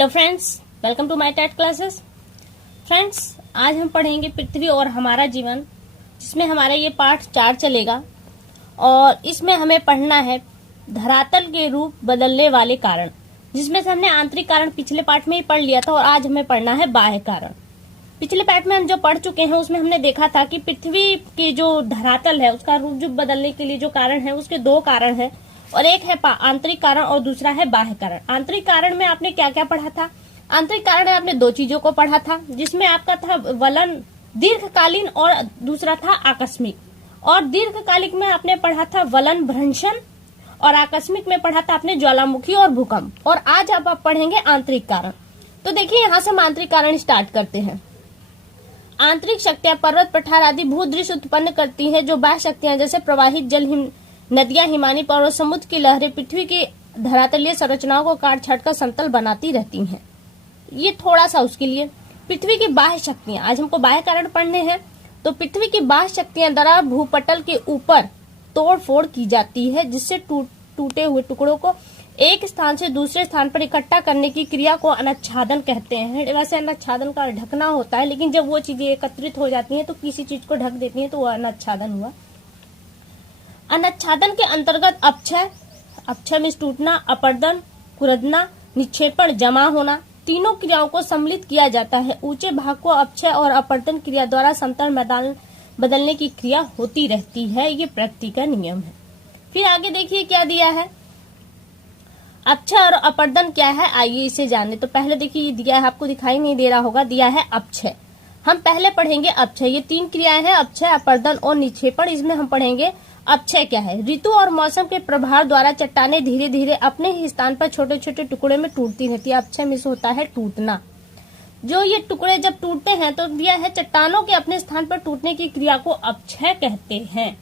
Hello friends, welcome to my TET classes. Friends, आज हम पढ़ेंगे पृथ्वी और हमारा जीवन, जिसमें हमारा ये पाठ 4 चलेगा और इसमें हमें पढ़ना है धरातल के रूप बदलने वाले कारण, जिसमें से हमने आंतरिक कारण पिछले पाठ में ही पढ़ लिया था और आज हमें पढ़ना है बाह्य कारण। पिछले पाठ में हम जो पढ़ चुके हैं उसमें हमने देखा था कि पृथ्वी की जो धरातल है उसका रूप बदलने के लिए जो कारण है उसके 2 कारण है और एक है आंतरिक कारण और दूसरा है बाह्य कारण। आंतरिक कारण में आपने क्या क्या पढ़ा था? आंतरिक कारण में आपने 2 चीजों को पढ़ा था, जिसमें आपका था वलन दीर्घकालीन और दूसरा था आकस्मिक। और दीर्घकालिक में आपने पढ़ा था वलन भ्रंशन और आकस्मिक में पढ़ा था आपने ज्वालामुखी और भूकंप। और आज आप पढ़ेंगे आंतरिक कारण। तो देखिए, यहाँ से हम आंतरिक कारण स्टार्ट करते हैं। आंतरिक शक्तियां पर्वत पठार आदि भूदृश्य उत्पन्न करती है, जो बाह्य शक्तियां जैसे प्रवाहित जल, नदियां, हिमानी पर्वत, समुद्र की लहरें पृथ्वी की धरातलीय संरचनाओं को काट छाट कर समतल बनाती रहती हैं। ये थोड़ा सा उसके लिए। पृथ्वी की बाह्य शक्तियां, आज हमको बाह्य कारण पढ़ने हैं। तो पृथ्वी की बाह्य शक्तियां द्वारा भूपटल के ऊपर तोड़ फोड़ की जाती है, जिससे टूटे हुए टुकड़ों को एक स्थान से दूसरे स्थान पर इकट्ठा करने की क्रिया को अनच्छादन कहते हैं। वैसे अनच्छादन का ढकना होता है, लेकिन जब वो चीजें एकत्रित हो जाती हैं तो किसी चीज को ढक देती हैं तो वो अनच्छादन हुआ। अनच्छादन के अंतर्गत अपक्षय में टूटना, अपर्दन, कुरदना, निक्षेपण, जमा होना, तीनों क्रियाओं को सम्मिलित किया जाता है। ऊंचे भाग को अपक्षय और अपर्दन क्रिया द्वारा समतल मैदान बदलने की क्रिया होती रहती है। ये प्रकृति का नियम है। फिर आगे देखिए क्या दिया है। अपक्षय और अपर्दन क्या है, आइए इसे जाने। तो पहले देखिए, ये दिया है, आपको दिखाई नहीं दे रहा होगा, दिया है अपक्षय। हम पहले पढ़ेंगे अपक्षय। ये 3 क्रियाएं हैं, अपक्षय, अपर्दन और निक्षेपण। इसमें हम पढ़ेंगे अपक्षय क्या है। ऋतु और मौसम के प्रभाव द्वारा चट्टानें धीरे धीरे अपने ही स्थान पर छोटे छोटे टुकड़े में टूटती रहती है। अपक्षय में होता है टूटना। जो ये टुकड़े जब टूटते हैं तो दिया है चट्टानों के अपने स्थान पर टूटने की क्रिया को अपक्षय कहते हैं।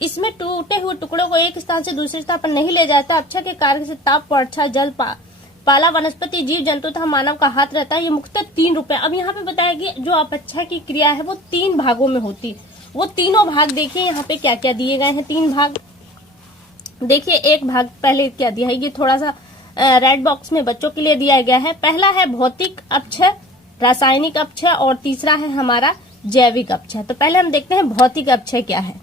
इसमें टूटे हुए टुकड़ों को एक स्थान से दूसरे स्थान पर नहीं ले जाता। अपक्षय के कार्य से ताप, वर्षा, जल, पाला, वनस्पति, जीव जंतु तथा मानव का हाथ रहता है। ये मुख्यतः 3 रूप है। अब यहाँ पे बताया कि जो अपक्षय की क्रिया है वो 3 भागों में होती है। वो तीनों भाग देखिए यहाँ पे क्या क्या दिए गए हैं। 3 भाग देखिए। एक भाग पहले क्या दिया है, ये थोड़ा सा रेड बॉक्स में बच्चों के लिए दिया गया है। पहला है भौतिक अपक्षय, रासायनिक अपक्षय और तीसरा है हमारा जैविक अपक्षय। तो पहले हम देखते हैं भौतिक अपक्षय क्या है।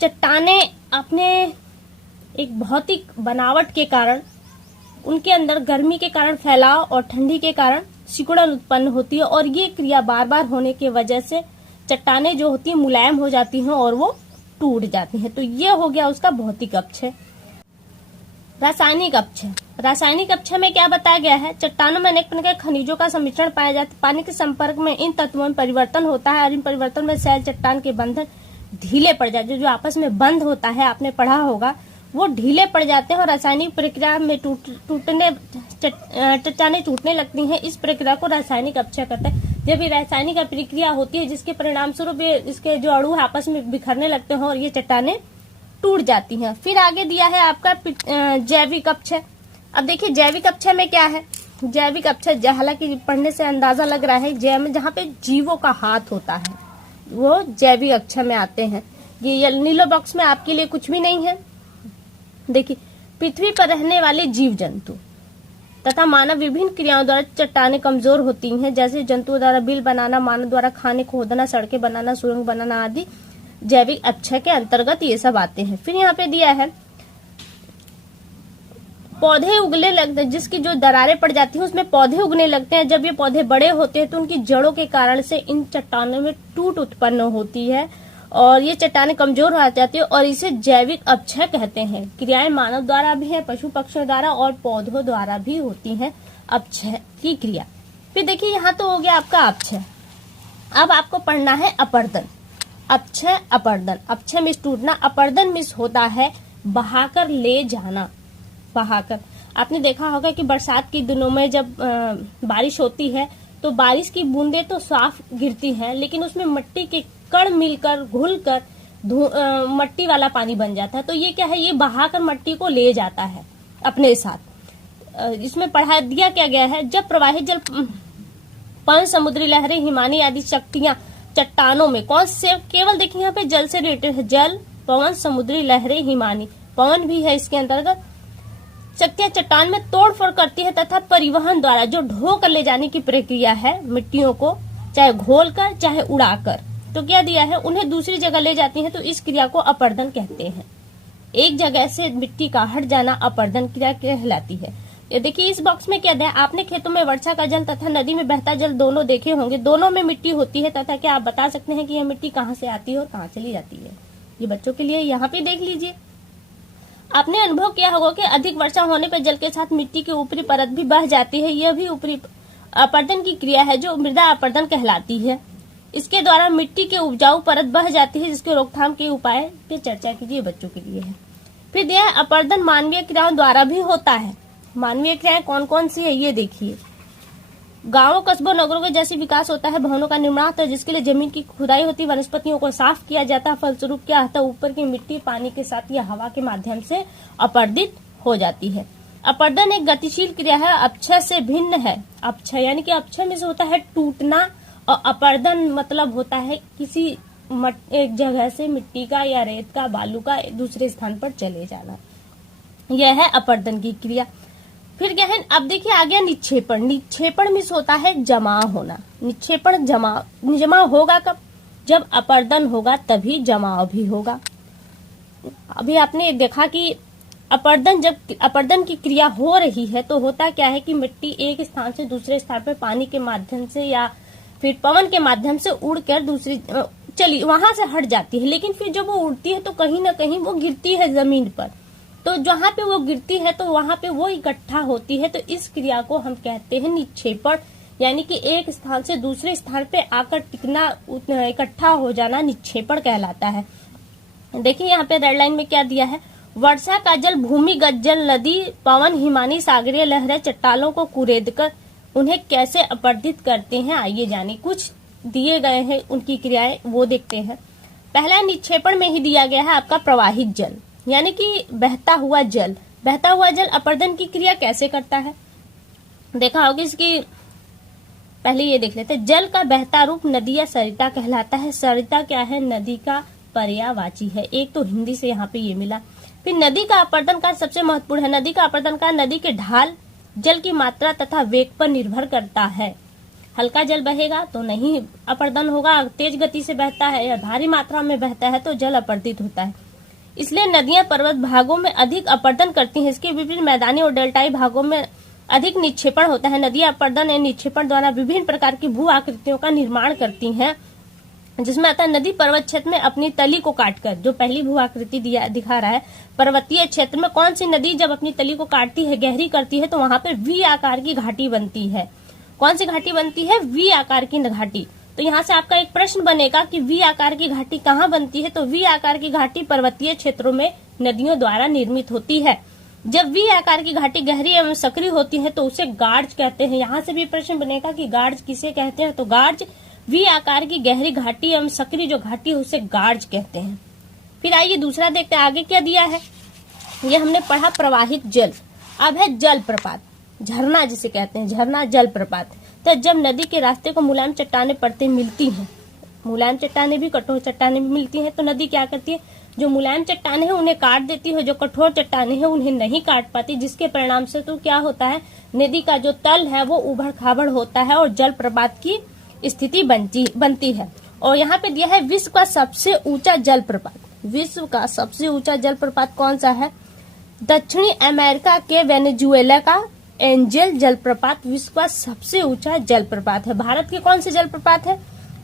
चट्टाने अपने एक भौतिक बनावट के कारण, उनके अंदर गर्मी के कारण फैलाव और ठंडी के कारण सिकुड़न उत्पन्न होती है और ये क्रिया बार बार होने की वजह से चट्टाने जो होती है मुलायम हो जाती हैं और वो टूट जाती हैं। तो ये हो गया उसका भौतिक अपक्षय। रासायनिक अपक्षय। रासायनिक अपक्षय में क्या बताया गया है, चट्टानों में अनेक प्रकार के खनिजों का सम्मिश्रण पाया जाता है। पानी के संपर्क में इन तत्वों में परिवर्तन होता है और इन परिवर्तन में शैल चट्टान के बंधन ढीले पड़ जाते हैं। जो आपस में बंद होता है, आपने पढ़ा होगा, वो ढीले पड़ जाते हैं और रासायनिक प्रक्रिया में चट्टाने टूटने लगती हैं। इस प्रक्रिया को रासायनिक अपक्षय कहते हैं। जब ये रासायनिक प्रक्रिया होती है जिसके परिणाम स्वरूप इसके जो अणु आपस में बिखरने लगते हैं और ये चट्टाने टूट जाती हैं। फिर आगे दिया है आपका जैविक अपक्षय। अब देखिए जैविक अपक्षय में क्या है। जैविक अपक्षय, हालांकि पढ़ने से अंदाजा लग रहा है, जहाँ पे जीवों का हाथ होता है वो जैविक अपक्षय में आते हैं। ये नीलो बॉक्स में आपके लिए कुछ भी नहीं है। देखिए, पृथ्वी पर रहने वाले जीव जंतु तथा मानव विभिन्न क्रियाओं द्वारा चट्टानें कमजोर होती हैं, जैसे जंतुओं द्वारा बिल बनाना, मानव द्वारा खाने खोदना, सड़कें बनाना, सुरंग बनाना आदि जैविक अपक्षय के अंतर्गत ये सब आते हैं। फिर यहाँ पे दिया है पौधे उगने लगते हैं, जिसकी जो दरारें पड़ जाती हैं उसमें पौधे उगने लगते हैं। जब ये पौधे बड़े होते हैं तो उनकी जड़ों के कारण से इन चट्टानों में टूट उत्पन्न होती है और ये चट्टानें कमजोर हो जाती है और इसे जैविक अपक्षय कहते हैं। क्रियाएं मानव द्वारा भी है, पशु पक्षियों द्वारा और पौधों द्वारा भी होती हैं अपक्षय की क्रिया। फिर देखिए, यहाँ तो हो गया आपका अपक्षय। अब आपको पढ़ना है अपर्दन। अपक्षय, अपर्दन। अपक्षय में टूटना, अपर्दन में होता है बहाकर ले जाना। बहाकर, आपने देखा होगा कि बरसात के दिनों में जब बारिश होती है तो बारिश की बूंदें तो साफ गिरती हैं, लेकिन उसमें मिट्टी के कण मिलकर घुलकर मट्टी वाला पानी बन जाता है। तो ये क्या है, ये बहाकर मट्टी को ले जाता है अपने साथ। इसमें पढ़ा दिया क्या गया है, जब प्रवाहित जल, पवन, समुद्री लहरें, हिमानी आदि शक्तियां चट्टानों में, कौन से, केवल देखिए यहाँ पे जल से रिलेटेड है, जल, पवन, समुद्री लहरें, हिमानी, पवन भी है इसके अंतर्गत, शक्तियां चट्टान में तोड़फोड़ करती है तथा परिवहन द्वारा जो ढो कर ले जाने की प्रक्रिया है मिट्टियों को, चाहे घोल कर चाहे उड़ाकर, तो क्या दिया है, उन्हें दूसरी जगह ले जाती है, तो इस क्रिया को अपर्दन कहते हैं। एक जगह से मिट्टी का हट जाना अपर्दन क्रिया कहलाती है। ये देखिए इस बॉक्स में क्या दिया है, आपने खेतों में वर्षा का जल तथा नदी में बहता जल दोनों देखे होंगे, दोनों में मिट्टी होती है तथा क्या आप बता सकते हैं कि यह मिट्टी कहाँ से आती है और कहाँ चली जाती है। ये बच्चों के लिए यहाँ पे देख लीजिए। आपने अनुभव किया होगा कि अधिक वर्षा होने पर जल के साथ मिट्टी की ऊपरी परत भी बह जाती है, यह भी ऊपरी अपर्दन की क्रिया है जो मृदा अपर्दन कहलाती है। इसके द्वारा मिट्टी के उपजाऊ परत बह जाती है, जिसके रोकथाम के उपाय की चर्चा कीजिए, बच्चों के लिए है। फिर दिया है अपर्दन मानवीय क्रियाओं द्वारा भी होता है। मानवीय क्रियाएं कौन कौन सी है ये देखिए। गांवों, कस्बों, नगरों के जैसे विकास होता है, भवनों का निर्माण होता है जिसके लिए जमीन की खुदाई होती है, वनस्पतियों को साफ किया जाता है, फलस्वरूप क्या होता है, ऊपर की मिट्टी पानी के साथ या हवा के माध्यम से अपर्दित हो जाती है। अपर्दन एक गतिशील क्रिया है, अपक्षय से भिन्न है। अपक्षय यानी कि अपक्षय में से होता है टूटना, और अपर्दन मतलब होता है किसी एक जगह से मिट्टी का या रेत का, बालू का दूसरे स्थान पर चले जाना, यह है अपर्दन की क्रिया। फिर क्या है, अब देखिए आ गया निक्षेपण। निक्षेपण में होता है जमा होना। निक्षेपण जमा होगा कब, जब अपर्दन होगा तभी जमाव भी होगा। अभी आपने देखा कि जब अपर्दन की क्रिया हो रही है तो होता क्या है कि मिट्टी एक स्थान से दूसरे स्थान पर पानी के माध्यम से या फिर पवन के माध्यम से उड़कर दूसरी चली वहां से हट जाती है, लेकिन फिर जब वो उड़ती है तो कहीं ना कहीं वो गिरती है जमीन पर, तो जहां पे वो गिरती है तो वहां पे वो इकट्ठा होती है, तो इस क्रिया को हम कहते हैं निक्षेपण, यानी कि एक स्थान से दूसरे स्थान पे आकर टिकना, इकट्ठा हो जाना निक्षेपण कहलाता है। देखिए यहाँ पे रेड लाइन में क्या दिया है, वर्षा का जल, भूमिगत जल, नदी, पवन, हिमानी, सागरीय लहरें चट्टानों को कुरेदकर उन्हें कैसे अपर्दित करते हैं, आइए जाने। कुछ दिए गए हैं उनकी क्रियाएं, वो देखते हैं। पहला निक्षेपण में ही दिया गया है आपका प्रवाहित जल, यानी कि बहता हुआ जल। बहता हुआ जल अपर्दन की क्रिया कैसे करता है, देखा होगा। इसकी पहले ये देख लेते हैं। जल का बहता रूप नदी या सरिता कहलाता है। सरिता क्या है, नदी का पर्यायवाची है। एक तो हिंदी से यहाँ पे ये मिला। फिर नदी का अपर्दन कार्य सबसे महत्वपूर्ण है। नदी का अपर्दन कार्य नदी के ढाल, जल की मात्रा तथा वेग पर निर्भर करता है। हल्का जल बहेगा तो नहीं अपर्दन होगा, तेज गति से बहता है या भारी मात्रा में बहता है तो जल अपर्दित होता है। इसलिए नदियां पर्वत भागों में अधिक अपर्दन करती हैं। इसके विभिन्न मैदानी और डेल्टाई भागों में अधिक निक्षेपण होता है। नदियां अपर्दन या निक्षेपण द्वारा विभिन्न प्रकार की भू आकृतियों का निर्माण करती हैं, जिसमें आता है नदी पर्वत क्षेत्र में अपनी तली को काटकर, जो पहली भू आकृति दिखा रहा है, पर्वतीय क्षेत्र में कौन सी नदी जब अपनी तली को काटती है, गहरी करती है, तो वहां पे वी आकार की घाटी बनती है। कौन सी घाटी बनती है, वी आकार की घाटी। तो यहाँ से आपका एक प्रश्न बनेगा कि वी आकार की घाटी कहाँ बनती है, तो वी आकार की घाटी पर्वतीय क्षेत्रों में नदियों द्वारा निर्मित होती है। जब वी आकार की घाटी गहरी एवं सक्रिय होती है तो उसे गार्ज कहते हैं। यहाँ से भी प्रश्न बनेगा कि गार्ज किसे कहते हैं, तो गार्ज वी आकार की गहरी घाटी एवं सक्रिय जो घाटी है उसे गार्ज कहते हैं। फिर आइए दूसरा देखते हैं आगे क्या दिया है। ये हमने पढ़ा प्रवाहित जल। अब है जल प्रपात, झरना जिसे कहते हैं, झरना जल प्रपात। तो जब नदी के रास्ते को मुलायम चट्टाने परतें मिलती हैं, मुलायम चट्टाने भी कठोर चट्टाने भी मिलती हैं, तो नदी क्या करती है, जो मुलायम चट्टाने हैं उन्हें काट देती है, जो कठोर चट्टाने हैं उन्हें नहीं काट पाती, जिसके परिणाम से तो क्या होता है, नदी का जो तल है वो उबड़ खाबड़ होता है और जल प्रपात की स्थिति बनती है। और यहाँ पे दिया है विश्व का सबसे ऊंचा जल प्रपात। विश्व का सबसे ऊंचा जल प्रपात कौन सा है, दक्षिणी अमेरिका के वेनेजुएला का एंजल जलप्रपात विश्व का सबसे ऊंचा जलप्रपात है। भारत के कौन से जलप्रपात है,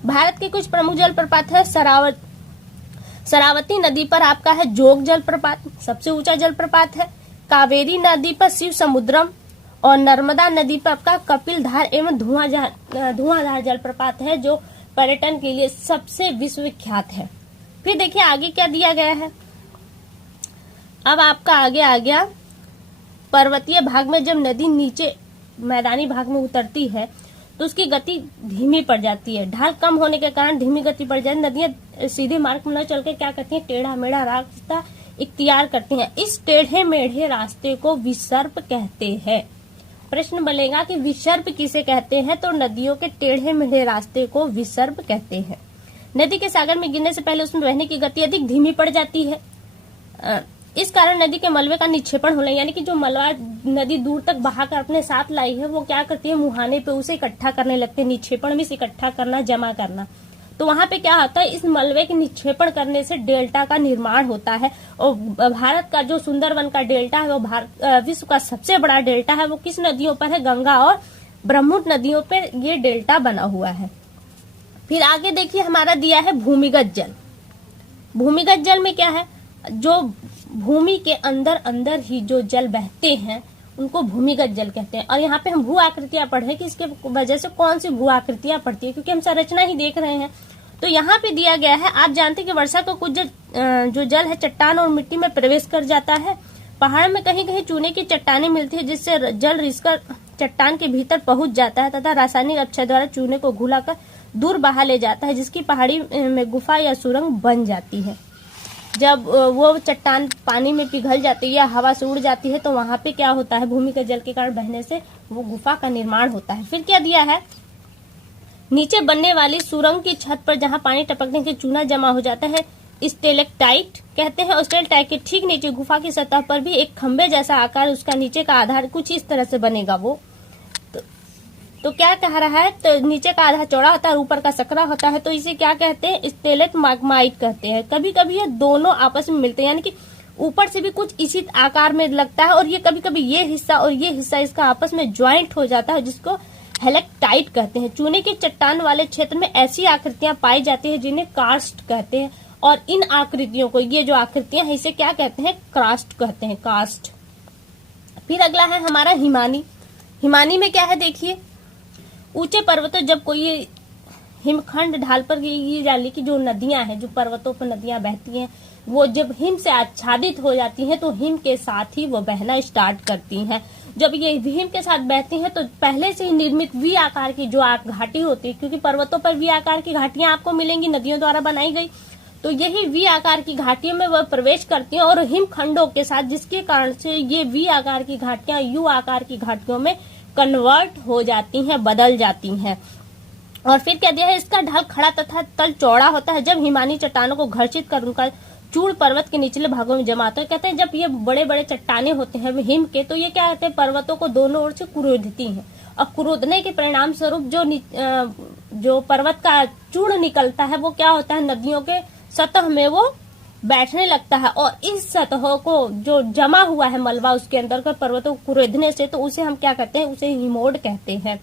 भारत के कुछ प्रमुख जलप्रपात है। शरावती नदी पर आपका है जोग जलप्रपात, सबसे ऊंचा जलप्रपात है। कावेरी नदी पर शिव समुद्रम और नर्मदा नदी पर आपका कपिल धार एवं धुआंधार जलप्रपात है, जो पर्यटन के लिए सबसे विश्वविख्यात है। फिर देखिए आगे क्या दिया गया है। अब आपका आगे आ गया पर्वतीय भाग में जब नदी नीचे मैदानी भाग में उतरती है तो उसकी गति धीमी पड़ जाती है। ढाल कम होने के कारण धीमी गति पड़ जाती है। नदियां सीधे मार्ग में न चल के क्या करती हैं, टेढ़ा मेढ़ा रास्ता इख्तियार करती हैं। इस टेढ़े मेढ़े रास्ते को विसर्प कहते हैं। प्रश्न बनेगा कि विसर्प किसे कहते हैं, तो नदियों के टेढ़े मेढ़े रास्ते को विसर्प कहते हैं। नदी के सागर में गिरने से पहले उसमें बहने की गति अधिक धीमी पड़ जाती है। इस कारण नदी के मलबे का निक्षेपण होने, यानी कि जो मलबा नदी दूर तक बहाकर अपने साथ लाई है वो क्या करती है, मुहाने पे उसे इकट्ठा करने लगते हैं। निक्षेपण भी इकट्ठा करना, जमा करना। तो वहां पे क्या होता है, इस मलबे के निक्षेपण करने से डेल्टा का निर्माण होता है। और भारत का जो सुंदरवन का डेल्टा है वो विश्व का सबसे बड़ा डेल्टा है। वो किस नदियों पर है, गंगा और ब्रह्मपुत्र नदियों पर ये डेल्टा बना हुआ है। फिर आगे देखिए हमारा दिया है भूमिगत जल। भूमिगत जल में क्या है, जो भूमि के अंदर अंदर ही जो जल बहते हैं उनको भूमिगत जल कहते हैं। और यहाँ पे हम भू आकृतियां पढ़ रहे हैं कि इसके वजह से कौन सी भू आकृतियां पड़ती है, क्योंकि हम संरचना ही देख रहे हैं। तो यहाँ पे दिया गया है, आप जानते हैं कि वर्षा का कुछ जो जल है चट्टान और मिट्टी में प्रवेश कर जाता है। पहाड़ में कहीं कहीं चूने की चट्टानें मिलती है जिससे जल रिसकर चट्टान के भीतर पहुंच जाता है तथा रासायनिक अपक्षय द्वारा चूने को घुलाकर दूर बहा ले जाता है, जिसकी पहाड़ी में गुफा या सुरंग बन जाती है। जब वो चट्टान पानी में पिघल जाती है या हवा से उड़ जाती है तो वहां पे क्या होता है, भूमिगत जल के कारण बहने से वो गुफा का निर्माण होता है। फिर क्या दिया है, नीचे बनने वाली सुरंग की छत पर जहां पानी टपकने के चूना जमा हो जाता है स्टेलेक्टाइट कहते हैं। और स्टेलेक्टाइट के ठीक नीचे गुफा की सतह पर भी एक खंबे जैसा आकार, उसका नीचे का आधार कुछ इस तरह से बनेगा। वो तो क्या कह रहा है, तो नीचे का आधा चौड़ा होता है और ऊपर का सकरा होता है, तो इसे क्या कहते हैं, स्टेलेक्टाइट कहते हैं। कभी कभी ये दोनों आपस में मिलते हैं, यानी कि ऊपर से भी कुछ इसी आकार में लगता है और ये कभी कभी ये हिस्सा और ये हिस्सा इसका आपस में ज्वाइंट हो जाता है, जिसको हेलेक्टाइट कहते हैं। चूने की चट्टान वाले क्षेत्र में ऐसी आकृतियां पाई जाती है जिन्हें कार्स्ट कहते हैं। और इन आकृतियों को, ये जो आकृतियां हैं, इसे क्या कहते हैं, क्रास्ट कहते हैं, कास्ट। फिर अगला है हमारा हिमानी। हिमानी में क्या है देखिए, ऊंचे पर्वतों जब कोई हिमखंड ढाल पर ये जाली की जो नदियां हैं, जो पर्वतों पर नदियां बहती हैं, वो जब हिम से आच्छादित हो जाती हैं तो हिम के साथ ही वो बहना स्टार्ट करती हैं। जब ये हिम के साथ बहती हैं तो पहले से ही निर्मित वी आकार की जो घाटी होती है, क्योंकि पर्वतों पर वी आकार की घाटियां आपको मिलेंगी, नदियों द्वारा बनाई गई, तो यही वी आकार की घाटियों में वह प्रवेश करती हैं और हिमखंडों के साथ, जिसके कारण से ये वी आकार की घाटियां यू आकार की घाटियों में कन्वर्ट हो जाती हैं, बदल जाती हैं। और फिर क्या दिया है, इसका ढाल खड़ा तथा तल चौड़ा होता है। जब हिमानी चट्टानों को घर्षित कर उनका चूड़ पर्वत के निचले भागों में जमा होता है। कहते हैं जब ये बड़े बड़े चट्टाने होते हैं हिम के, तो ये क्या कहते हैं, पर्वतों को दोनों ओर से कुरेदती हैं। और कुरेदने के परिणाम स्वरूप जो पर्वत का चूड़ निकलता है वो क्या होता है, नदियों के सतह में वो बैठने लगता है। और इस सतह को जो जमा हुआ है मलबा उसके अंदर कर पर्वतों को कुरेदने से, तो उसे हम क्या कहते हैं, उसे हिमोड कहते हैं,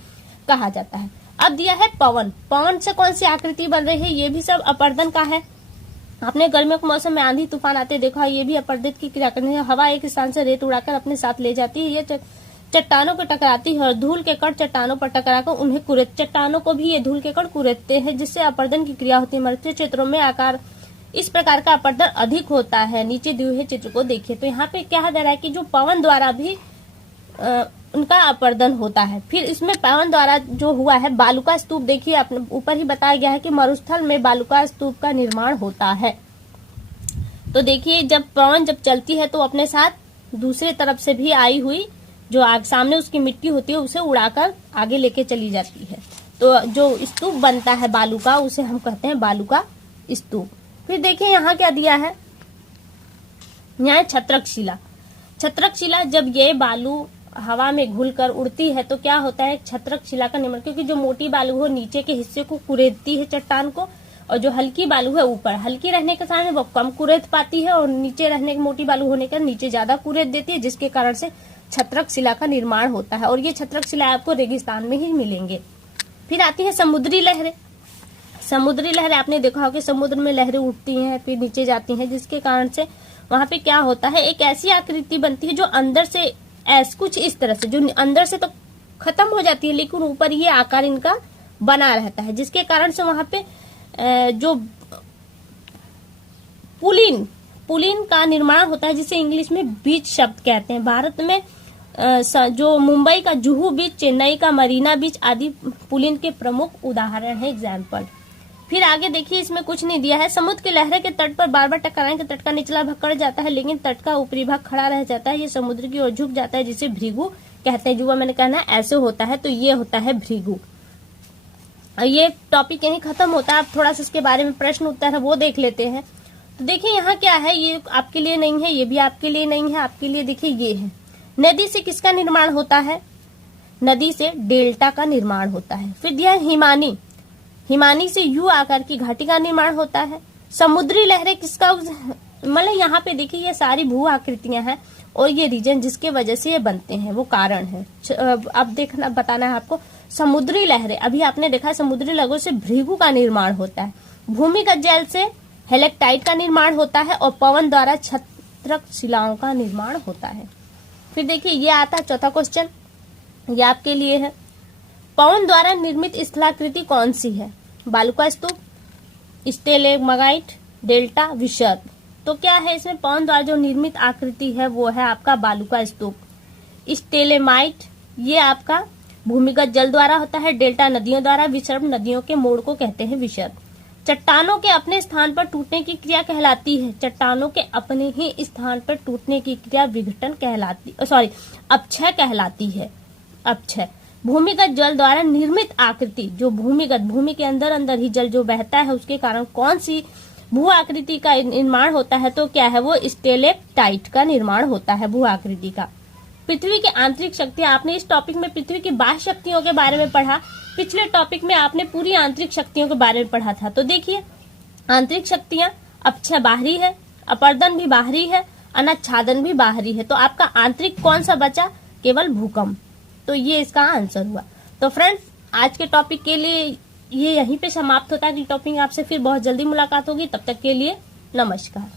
कहा जाता है। अब दिया है पवन। पवन से कौन सी आकृति बन रही है, ये भी सब अपर्दन का है। आपने गर्मियों के मौसम में आंधी तूफान आते देखा, ये भी अपर्दित की क्रिया करनी है। हवा एक स्थान से रेत उड़ाकर अपने साथ ले जाती है, ये चट्टानों पर टकराती है और धूल के कण चट्टानों पर टकराकर उन्हें कुरेद, चट्टानों को भी ये धूल के कण कुरेदते हैं, जिससे अपर्दन की क्रिया होती है। मरुस्थलीय क्षेत्रों में आकार इस प्रकार का अपर्दन अधिक होता है। नीचे दिए हुए चित्र को देखिए तो यहाँ पे क्या दे रहा है कि जो पवन द्वारा भी उनका अपर्दन होता है। फिर इसमें पवन द्वारा जो हुआ है बालुका स्तूप, देखिए आपने ऊपर ही बताया गया है कि मरुस्थल में बालुका स्तूप का निर्माण होता है। तो देखिए जब पवन जब चलती है तो अपने साथ दूसरे तरफ से भी आई हुई जो सामने उसकी मिट्टी होती है उसे उड़ाकर आगे लेके चली जाती है। तो जो स्तूप बनता है बालू का, उसे हम कहते हैं बालू का स्तूप। फिर देखिए यहाँ क्या दिया है, यहाँ छत्रक शिला। छत्रक शिला जब ये बालू हवा में घुलकर उड़ती है तो क्या होता है, छत्रक शिला का निर्माण, क्योंकि जो मोटी बालू हो नीचे के हिस्से को कुरेदती है चट्टान को, और जो हल्की बालू है ऊपर, हल्की रहने के कारण वो कम कुरेद पाती है और नीचे रहने की मोटी बालू होने के नीचे ज्यादा कुरेद देती है, जिसके कारण से छत्रक शिला का निर्माण होता है। और ये छत्रक शिला आपको रेगिस्तान में ही मिलेंगे। फिर आती है समुद्री लहरें। समुद्री लहरें आपने देखा होगा, समुद्र में लहरें उठती हैं फिर नीचे जाती हैं, जिसके कारण से वहां पे क्या होता है, एक ऐसी आकृति बनती है जो अंदर से कुछ इस तरह से, जो अंदर से तो खत्म हो जाती है लेकिन ऊपर ये आकार इनका बना रहता है, जिसके कारण से वहां पे जो पुलिन का निर्माण होता है, जिसे इंग्लिश में बीच शब्द कहते हैं। भारत में जो मुंबई का जुहू बीच, चेन्नई का मरीना बीच आदि पुलिन के प्रमुख उदाहरण है, एग्जाम्पल। फिर आगे देखिए इसमें कुछ नहीं दिया है। समुद्र की लहरें के तट पर बार बार टकराने के तट का निचला भाग कट जाता है लेकिन तट का ऊपरी भाग खड़ा रह जाता है, ये समुद्र की ओर झुक जाता है, जिसे भृगु कहते हैं। जो मैंने कहना है ऐसे होता है, तो ये होता है भृगु। ये टॉपिक यहीं खत्म होता है। अब थोड़ा सा इसके बारे में प्रश्न उत्तर है वो देख लेते हैं। तो देखिए यहाँ क्या है, ये आपके लिए नहीं है, ये भी आपके लिए नहीं है, आपके लिए देखिए ये है। नदी से किसका निर्माण होता है? नदी से डेल्टा का निर्माण होता है। फिर दिया हिमानी, हिमानी से यू आकार की घाटी का निर्माण होता है। समुद्री लहरें किसका, मतलब यहाँ पे देखिए ये सारी भू आकृतियां हैं और ये रीजन जिसके वजह से ये बनते हैं वो कारण है। अब देखना बताना है आपको। समुद्री लहरें, अभी आपने देखा समुद्री लहरों से भृगु का निर्माण होता है। भूमिगत जल से हेलेक्टाइट का निर्माण होता है और पवन द्वारा छत्रक शिलाओं का निर्माण होता है। फिर देखिए ये आता है चौथा क्वेश्चन, ये आपके लिए है। पवन द्वारा निर्मित स्थलाकृति कौन सी है? बालुका स्तूप, स्टेलेमाइट, डेल्टा, विषद। तो क्या है इसमें पवन द्वारा जो निर्मित आकृति है वो है आपका बालुका स्तूप। स्टेलेमाइट ये आपका भूमिगत जल द्वारा होता है, डेल्टा नदियों द्वारा, विसर्प नदियों के मोड़ को कहते हैं विसर्प। चट्टानों के अपने स्थान पर टूटने की क्रिया कहलाती है, चट्टानों के अपने ही स्थान पर टूटने की क्रिया विघटन कहलाती, अपक्षय कहलाती है। अपक्षय। भूमिगत जल द्वारा निर्मित आकृति, जो भूमिगत, भूमि के अंदर अंदर ही जल जो बहता है उसके कारण कौन सी भू आकृति का निर्माण होता है? तो क्या है वो स्टेलेक्टाइट का निर्माण होता है भू आकृति का। पृथ्वी की आंतरिक शक्तियां, आपने इस टॉपिक में पृथ्वी की बाह्य शक्तियों के बारे में पढ़ा, पिछले टॉपिक में आपने पूरी आंतरिक शक्तियों के बारे में पढ़ा था। तो देखिए आंतरिक शक्तियां, अपक्षय बाहरी है, अपर्दन भी बाहरी है, अनाच्छादन भी बाहरी है। तो आपका आंतरिक कौन सा बचा? केवल भूकंप। तो ये इसका आंसर हुआ। तो फ्रेंड्स आज के टॉपिक के लिए ये यहीं पे समाप्त होता है। अगली टॉपिक आपसे फिर बहुत जल्दी मुलाकात होगी, तब तक के लिए नमस्कार।